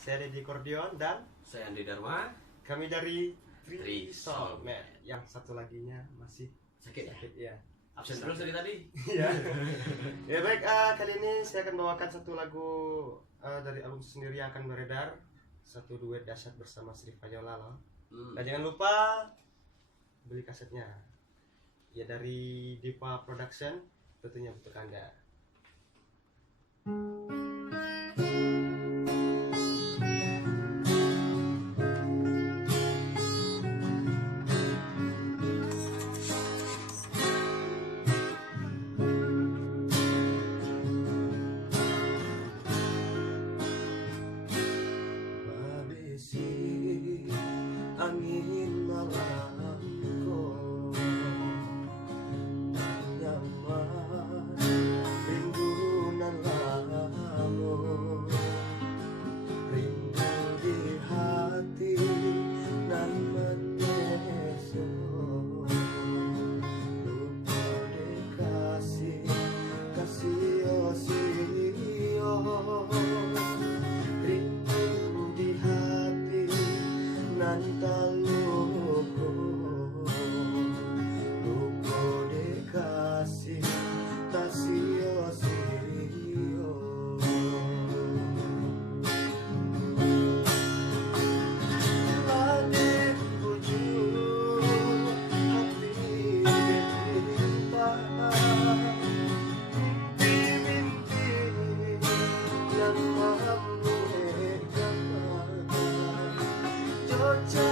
Saya Deddy Kordion dan Saya Andi Dharma. kami dari Three Soulmate. Yang satu laginya masih Sakit ya? sakit ya. Absen terus dari tadi. Iya. Ya baik, kali ini saya akan bawakan satu lagu dari album sendiri yang akan beredar, satu duet dahsyat bersama Sri Fayola loh. Dan jangan lupa beli kasetnya. Ya dari Dipa Production, tentunya untuk Anda. Angin malamku nyaman rindunan lamu rindu di hati nan meneso lupa dikasih kasih osio rinduku di hati nan taluku lupa dikasih kasih osio lagi bujuk hati berlimpah mimpi-mimpi yang membuatkan Georgia